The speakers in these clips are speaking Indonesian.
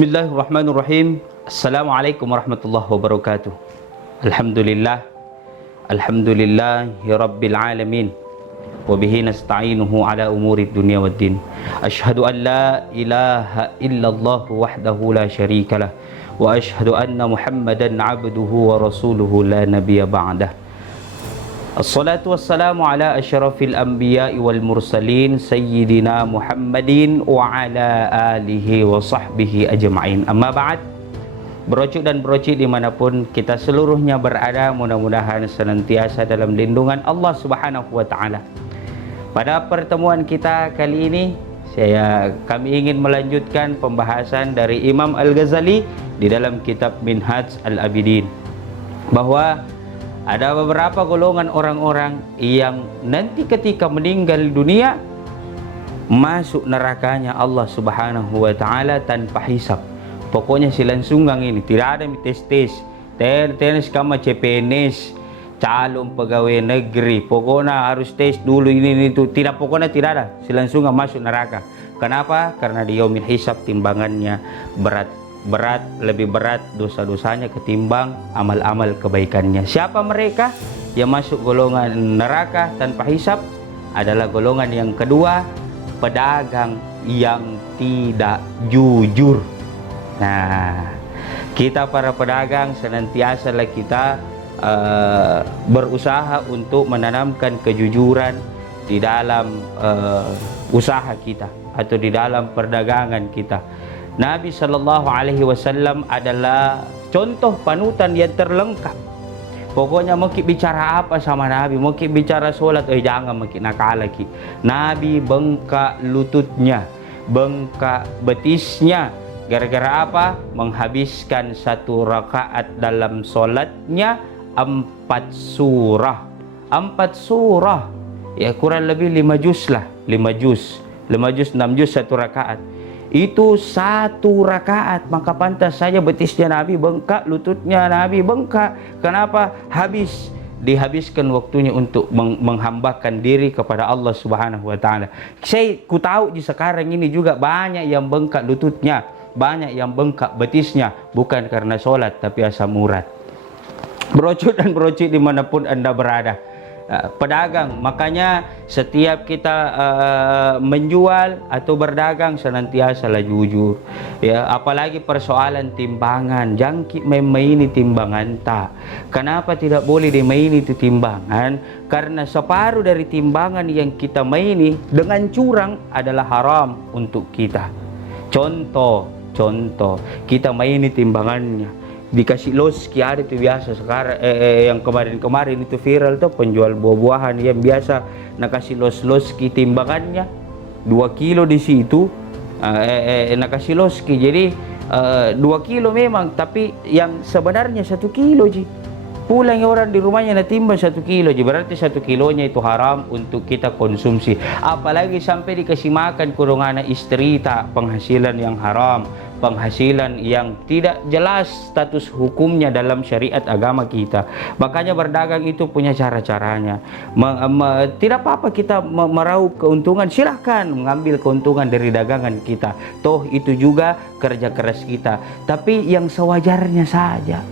Bismillahirrahmanirrahim. Assalamualaikum warahmatullahi wabarakatuh. Alhamdulillah. Alhamdulillahi rabbil alamin. Wa bihi nasta'inuhu ala umuri dunya waddin. Asyhadu an la ilaha illallah wahdahu la syarikalah. Wa asyhadu anna Muhammadan abduhu wa rasuluhu la nabiyya ba'dah. Assalatu wassalamu ala asyrafil anbiya'i wal mursalin Sayyidina Muhammadin wa ala alihi wa sahbihi ajma'in. Amma ba'd. Berocik dan berocik dimanapun kita seluruhnya berada, mudah-mudahan senantiasa dalam lindungan Allah Subhanahu wa ta'ala. Pada pertemuan kita kali ini kami ingin melanjutkan pembahasan dari Imam Al-Ghazali di dalam kitab Minhaj Al-Abidin, bahwa ada beberapa golongan orang-orang yang nanti ketika meninggal dunia masuk nerakanya Allah Subhanahu wa ta'ala tanpa hisab. Pokoknya silangsungang ini, tidak ada tes-tes, tenis kama CPNS, calon pegawai negeri, pokoknya harus tes dulu ini itu, tidak, pokoknya tidak ada, silangsungang masuk neraka. Kenapa? Karena di yaumil hisab timbangannya berat, lebih berat dosa-dosanya ketimbang amal-amal kebaikannya. Siapa mereka yang masuk golongan neraka tanpa hisab? Adalah golongan yang kedua, pedagang yang tidak jujur. Nah, kita para pedagang senantiasalah kita berusaha untuk menanamkan kejujuran di dalam usaha kita atau di dalam perdagangan kita. Nabi Shallallahu Alaihi Wasallam adalah contoh panutan yang terlengkap. Pokoknya mau bicara apa sama Nabi, mau bicara sholat, jangan makin nakal lagi. Nabi bengkak lututnya, bengkak betisnya. Gara-gara apa? Menghabiskan satu rakaat dalam sholatnya 4 surah. 4 surah, ya kurang lebih 5 juz lah, 5 juz, 6 juz satu rakaat. Itu satu rakaat, maka pantas saja betisnya Nabi bengkak, lututnya Nabi bengkak. Kenapa? Dihabiskan waktunya untuk menghambakan diri kepada Allah Subhanahu wa ta'ala. Ku tahu di sekarang ini juga banyak yang bengkak lututnya, banyak yang bengkak betisnya, bukan karena sholat tapi asam urat. Berocok dan berocik dimanapun Anda berada, pedagang, makanya setiap kita menjual atau berdagang senantiasalah jujur, ya. Apalagi persoalan timbangan, jangkit memaini timbangan tak. Kenapa tidak boleh dimaini itu timbangan? Karena separuh dari timbangan yang kita maini dengan curang adalah haram untuk kita. Contoh kita maini timbangannya, dikasih loski, ada itu biasa sekarang, yang kemarin itu viral tuh, penjual buah-buahan yang biasa nakasih loski timbangannya 2 kilo di situ, nakasih loski, jadi 2 kilo memang, tapi yang sebenarnya 1 kilo ji. Pulang orang di rumahnya natimbang 1 kilo ji, berarti 1 kilonya itu haram untuk kita konsumsi. Apalagi sampai dikasih makan kurung anak istri, tak, penghasilan yang haram, penghasilan yang tidak jelas status hukumnya dalam syariat agama kita. Makanya berdagang itu punya cara-caranya. Tidak apa-apa kita meraup keuntungan, silahkan mengambil keuntungan dari dagangan kita. Toh itu juga kerja keras kita, tapi yang sewajarnya saja.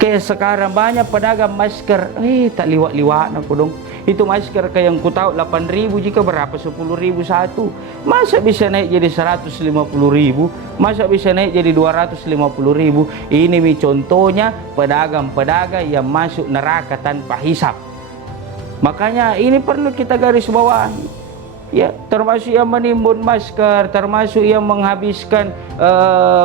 Kayak sekarang banyak pedagang masker, tak liwat-liwat aku dong. Itu masker kayak yang ku tahu 8.000 jika berapa 10.000 satu. Masa bisa naik jadi 150.000? Masa bisa naik jadi 250.000? Ini contohnya pedagang-pedagang yang masuk neraka tanpa hisab. Makanya ini perlu kita garis bawahi. Ya, termasuk yang menimbun masker, termasuk yang menghabiskan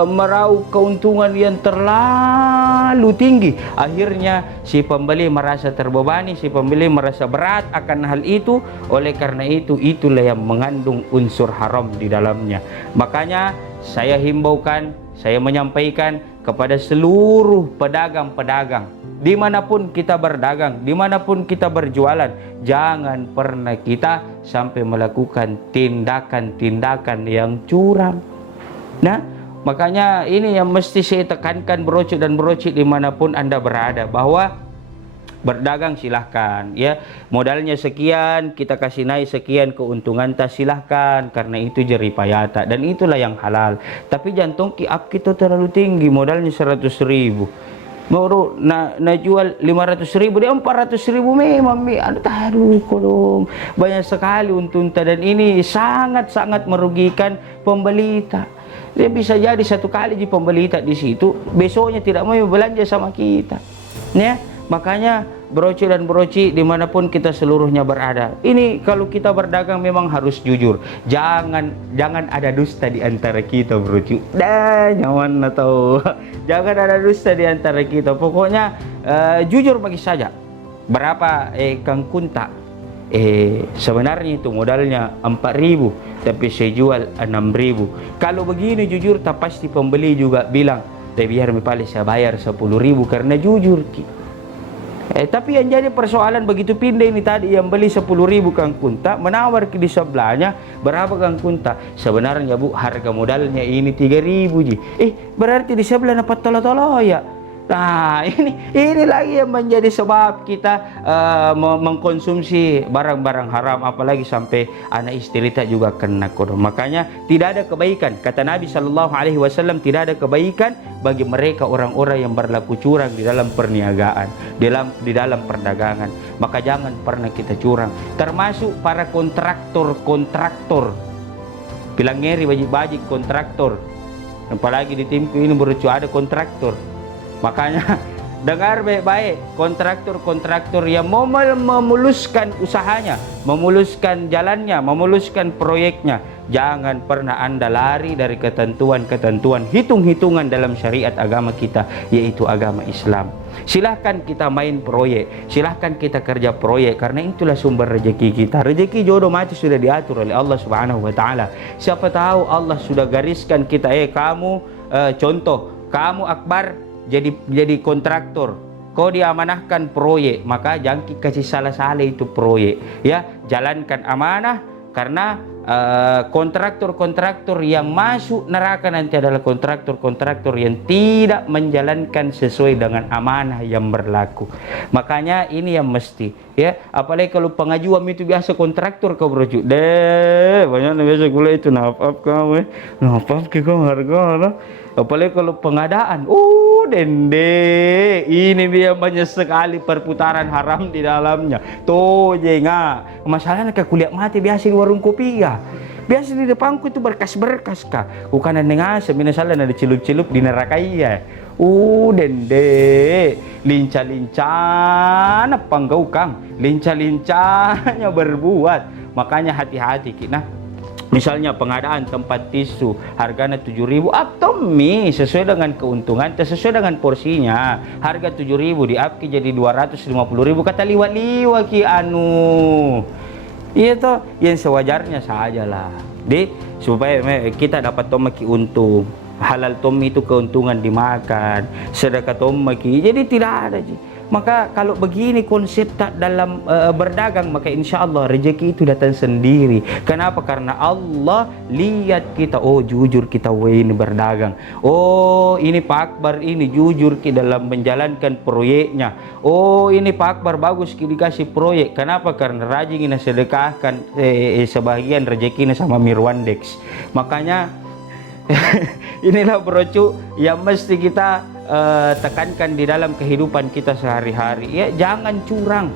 meraup keuntungan yang terlalu tinggi. Akhirnya si pembeli merasa terbebani, si pembeli merasa berat akan hal itu. Oleh karena itu, itulah yang mengandung unsur haram di dalamnya. Makanya saya himbaukan, saya menyampaikan kepada seluruh pedagang-pedagang, dimanapun kita berdagang, dimanapun kita berjualan, jangan pernah kita sampai melakukan tindakan-tindakan yang curang. Nah, makanya ini yang mesti saya tekankan, berocok dan berocik dimanapun Anda berada, bahwa berdagang silahkan, ya. Modalnya sekian, kita kasih naik sekian, keuntungan tak silahkan, karena itu jeripayata dan itulah yang halal. Tapi jantung up kita terlalu tinggi, modalnya 100.000, mau na jual 500.000, dia 400.000 memang. Aduh, kolong banyak sekali untung, dan ini sangat-sangat merugikan pembeli. Dia bisa jadi satu kali di pembeli di situ, besoknya tidak mau belanja sama kita, ya. Makanya broci dan broci dimanapun kita seluruhnya berada, ini kalau kita berdagang memang harus jujur, jangan ada dusta di antara kita, broci. Nyaman atau jangan ada dusta di antara kita. Pokoknya jujur bagi saja. Berapa Kang Kunta? Sebenarnya itu modalnya 4.000, tapi saya jual 6.000. Kalau begini jujur, tak pasti pembeli juga bilang, biar paling saya bayar 10.000 karena jujur. Tapi yang jadi persoalan begitu pindah ini tadi, yang beli 10.000 Kang Kunta, menawar di sebelahnya berapa Kang Kunta? Sebenarnya Bu, harga modalnya ini 3.000 ji. Berarti di sebelah dapat tolo-tolo ya. Nah, ini lagi yang menjadi sebab kita mengkonsumsi barang-barang haram, apalagi sampai anak istri kita juga kena kodok. Makanya tidak ada kebaikan, kata Nabi SAW, tidak ada kebaikan bagi mereka orang-orang yang berlaku curang di dalam perniagaan, di dalam perdagangan. Maka jangan pernah kita curang, termasuk para kontraktor. Bilang ngeri bajik-bajik kontraktor, apalagi di timku ini berucu ada kontraktor. Makanya dengar baik-baik, kontraktor yang mau memuluskan usahanya, memuluskan jalannya, memuluskan proyeknya, jangan pernah Anda lari dari ketentuan-ketentuan, hitung-hitungan dalam syariat agama kita, yaitu agama Islam. Silahkan kita main proyek, silahkan kita kerja proyek, karena itulah sumber rezeki kita. Rezeki jodoh mati sudah diatur oleh Allah Subhanahu wa Ta'ala. Siapa tahu Allah sudah gariskan kita, kamu contoh, kamu Akbar jadi kontraktor, kau diamanahkan proyek, maka jangan kasih salah-salah itu proyek, ya. Jalankan amanah, karena kontraktor yang masuk neraka nanti adalah kontraktor yang tidak menjalankan sesuai dengan amanah yang berlaku. Makanya ini yang mesti, ya. Apalagi kalau pengajuan itu biasa kontraktor kau berujuk banyak biasa gula itu nafap kamu, nafap kamu harga lah. Apalagi kalau pengadaan, dende, ini dia banyak sekali perputaran haram di dalamnya. Tuh jenga, masalahnya kayak kuliah mati biasa di warung kopi ya. Biasa di depanku itu berkas-berkas kah. Bukan dengar sebenarnya ada celup-celup di neraka ya. Dende, lincah-lincah apa engkau Kang? Lincah-lincahnya berbuat. Makanya hati-hati kita. Misalnya pengadaan tempat tisu harganya 7.000, atau sesuai dengan keuntungan, sesuai dengan porsinya. Harga 7.000 diapki jadi 250.000, kata liwat-liwat ki iya toh, yang sewajarnya sajalah. Supaya kita dapat tomaki untung. Halal tom itu keuntungan dimakan, sedekah tomaki. Jadi tidak ada sih. Maka kalau begini konsep tak dalam berdagang, maka insya Allah rezeki itu datang sendiri. Kenapa? Karena Allah lihat kita, jujur kita ini berdagang. Ini Pak Akbar ini jujur kita dalam menjalankan proyeknya. Ini Pak Akbar bagus kita dikasih proyek. Kenapa? Karena rajin kita sedekahkan sebagian rezekinya sama Mirwandex. Makanya inilah brocu yang mesti kita tekankan di dalam kehidupan kita sehari-hari, ya. Jangan curang.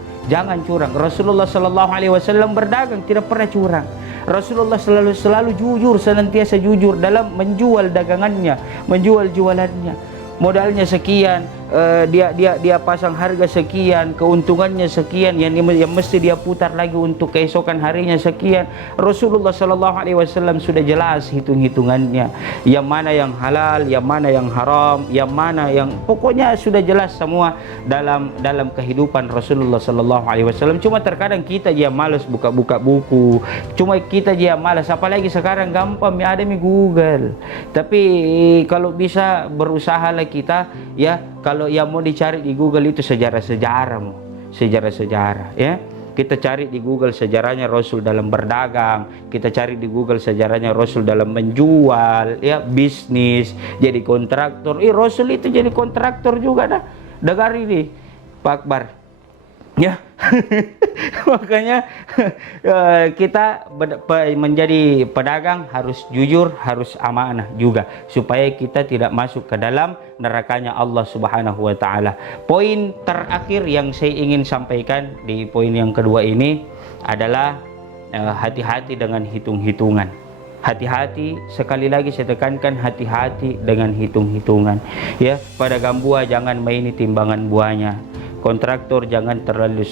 Rasulullah SAW berdagang tidak pernah curang. Rasulullah selalu jujur, senantiasa jujur dalam menjual dagangannya, menjual jualannya. Modalnya sekian, dia pasang harga sekian, keuntungannya sekian, yang mesti dia putar lagi untuk keesokan harinya sekian. Rasulullah SAW sudah jelas hitung-hitungannya, yang mana yang halal, yang mana yang haram, yang mana yang pokoknya sudah jelas semua dalam kehidupan Rasulullah SAW. Cuma terkadang kita dia malas buka-buka buku, cuma kita dia malas, apalagi sekarang gampang ada di Google. Tapi kalau bisa berusaha lah kita, ya. Kalau yang mau dicari di Google itu sejarah-sejarah, ya. Kita cari di Google sejarahnya Rasul dalam berdagang, kita cari di Google sejarahnya Rasul dalam menjual, ya, bisnis, jadi kontraktor. Rasul itu jadi kontraktor juga dah. Dengar ini Pak Akbar, Ya, makanya kita menjadi pedagang harus jujur, harus amanah juga, supaya kita tidak masuk ke dalam nerakanya Allah Subhanahu wa Ta'ala. Poin terakhir yang saya ingin sampaikan di poin yang kedua ini adalah hati-hati dengan hitung-hitungan. Hati-hati, sekali lagi saya tekankan, hati-hati dengan hitung-hitungan. Ya, pedagang buah jangan maini timbangan buahnya. Kontraktor jangan terlalu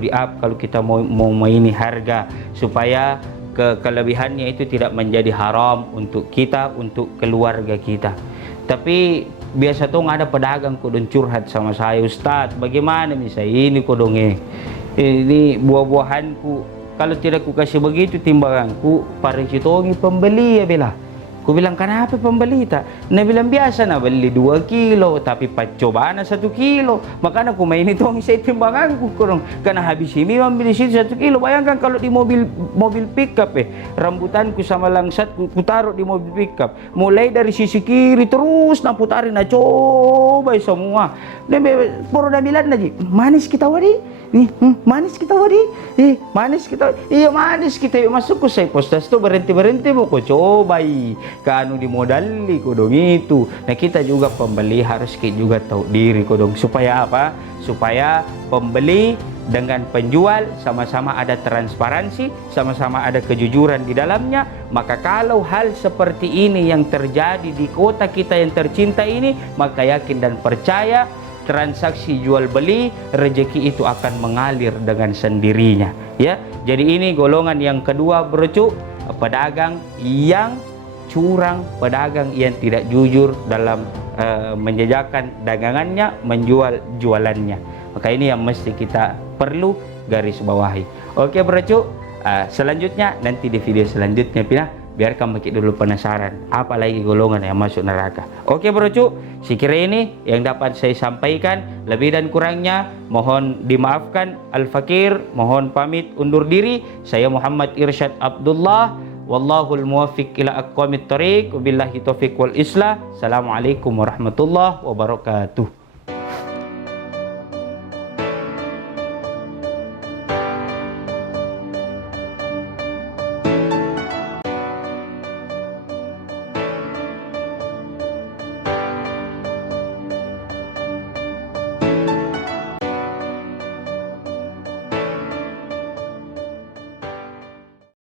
di up kalau kita mau maini harga, supaya kelebihannya itu tidak menjadi haram untuk kita, untuk keluarga kita. Tapi biasa tuh ada pedagang kudung curhat sama saya, Ustadz, bagaimana misalnya ini kudung ini buah-buahanku, kalau tidak ku kasih begitu timbanganku, parisitongi pembeli ya bela. Ku bilang, kenapa pembeli tak? Nah bilang, biasa na beli 2 kilo, tapi percobaan 1 kilo. Makanya ku main itu saya timbanganku kurang. Karena habis ini beli situ 1 kilo. Bayangkan kalau di mobil pickup rambutanku sama langsat ku taruh di mobil pickup. Mulai dari sisi kiri terus na putarin, na coba semua. Puro na bilang na ji, manis kita wadi. Manis kita wadi. Manis kita. Iya manis kita. Masuk ku saya postas tu berhenti mau ku coba. Kanu dimodali kodong itu. Nah kita juga pembeli harus kita juga tahu diri kodong, supaya apa? Supaya pembeli dengan penjual sama-sama ada transparansi, sama-sama ada kejujuran di dalamnya. Maka kalau hal seperti ini yang terjadi di kota kita yang tercinta ini, maka yakin dan percaya transaksi jual beli rezeki itu akan mengalir dengan sendirinya. Ya, jadi ini golongan yang kedua, bro, pedagang yang curang, pedagang yang tidak jujur dalam menjajakan dagangannya, menjual jualannya. Maka ini yang mesti kita perlu garis bawahi. Oke bro, selanjutnya nanti di video selanjutnya biarkan makin dulu penasaran apa lagi golongan yang masuk neraka. Oke bro, sekira ini yang dapat saya sampaikan. Lebih dan kurangnya mohon dimaafkan. Al-Fakir mohon pamit undur diri. Saya Muhammad Irsyad Abdullah. Wallahul muwaffiq ila aqwamit thoriq, wabillahi taufiq wal islah. Assalamualaikum warahmatullahi wabarakatuh.